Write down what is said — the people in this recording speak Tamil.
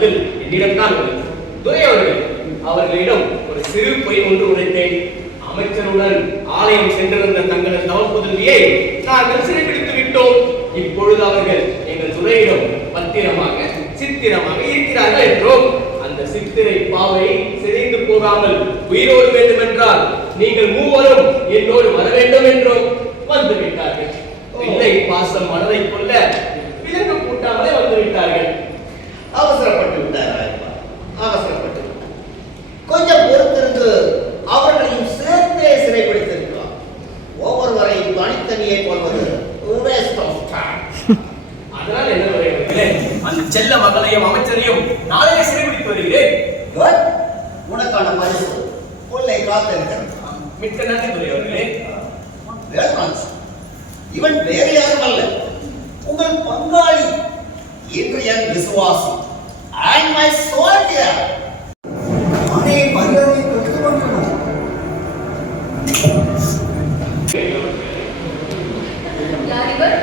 பதில் என்னிடம் தான் உள்ளது. துரை அவர்களிடம் ஒரு சிறு பொய் ஒன்று உரைத்தேன். அமைச்சருடன் ஆலயம் சென்றிருந்த தங்களது தவப்புதல்வியை நாங்கள் சிறைபிடித்து விட்டோம். இப்பொழுது அவர்கள் எங்கள் துறையிடம் பத்திரமாக சித்திரமாக இருக்கிறார்கள் என்றோம். அந்த சித்திரை பாவை சிதைந்து போகாமல் உயிரோடு வேண்டும் என்றால் நீங்கள் மூவரும் என்னோடு வர வேண்டும் என்றோம். வந்து விட்டார்கள். பிள்ளை பாசம் மனதை கொள்ள விலங்கு கூட்டாமலே வந்து விட்டார்கள். அவசரப்பட்டு விட்டார்கள். அவசரப்பட்டு கொஞ்சம் பொறுத்திருந்து அவர்களையும் சேர்த்தே சிறைப்படுத்திருக்கலாம். ஒவ்வொருவரையும் தனித்தனியே கொள்வது அதனால் என்ன வருகிறே, அந்த செல்ல மகளையும் அமைச்சரையும் நாளையே சிறைபிடித்து வருகிறேன். உனக்கான பரிசு கொள்ளை காத்திருக்கிறது. மிக்க நன்றி துறையவர்களே. இவன் வேறு யாரும் அல்ல, உங்கள் பங்காளி, இன்று என் விசுவாசி and my soldier. அவனே மரியாதை கொடுத்து கொண்டனும். யார் இவர்?